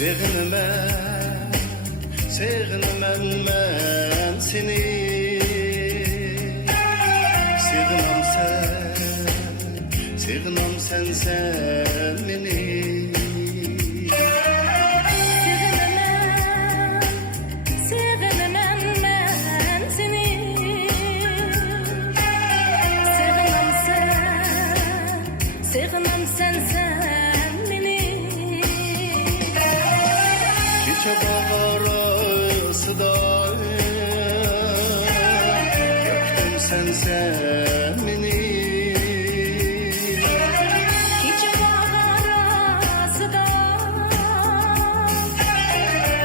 Sevginim ben seni. Sevginim sen beni. Sevginim sen beni. Gece bağrısı da göktüm sen beni. Gece bağrısı da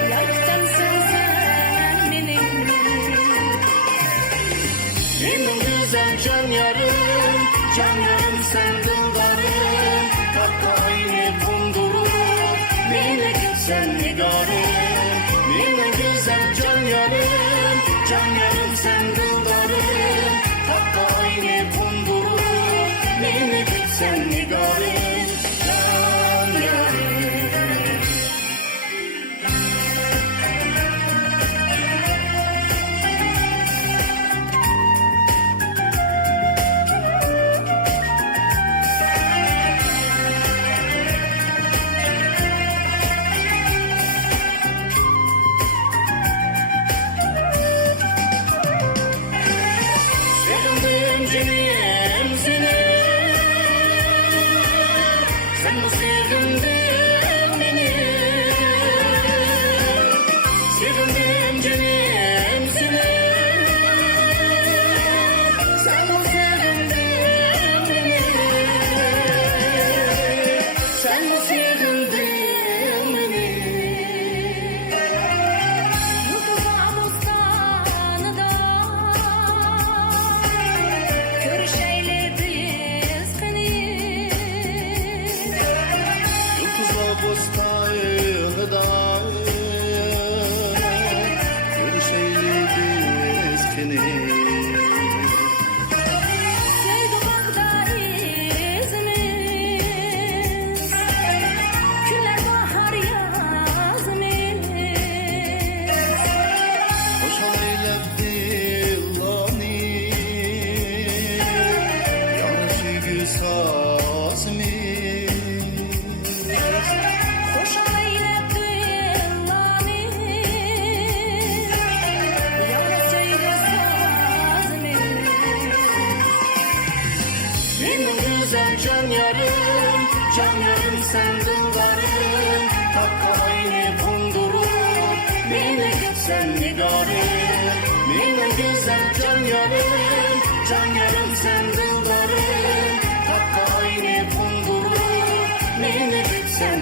göktüm sen beni. Benim güzel can yarım sen dıldarım. Takka aynı kundurur beni sen nigarım. Benim güzel can yarım sen dıldarım. Takka aynı kundurur beni sen nigarım. Can yarım. Sevdim seni, sen mi sevdin beni? Sevdim canım seni, sen mi sevdin beni? Sen mi sevdin beni? Mutluğa bostanıda görüşeylediyiz beni. Yıldızla bostanıda görüşeydik seni. Sevdi bağda izimiz, güller bahar yazımız. Hoş eylep dillani, yarışı güsazımız. Hoş eylep dillani, yarasıydı sazımız. Benim güzel can yarım sen dıldarım. Takka aynı kundurur beni sen nigarım. Benim güzel can yarım sen dıldarım. Takka aynı kundurur beni sen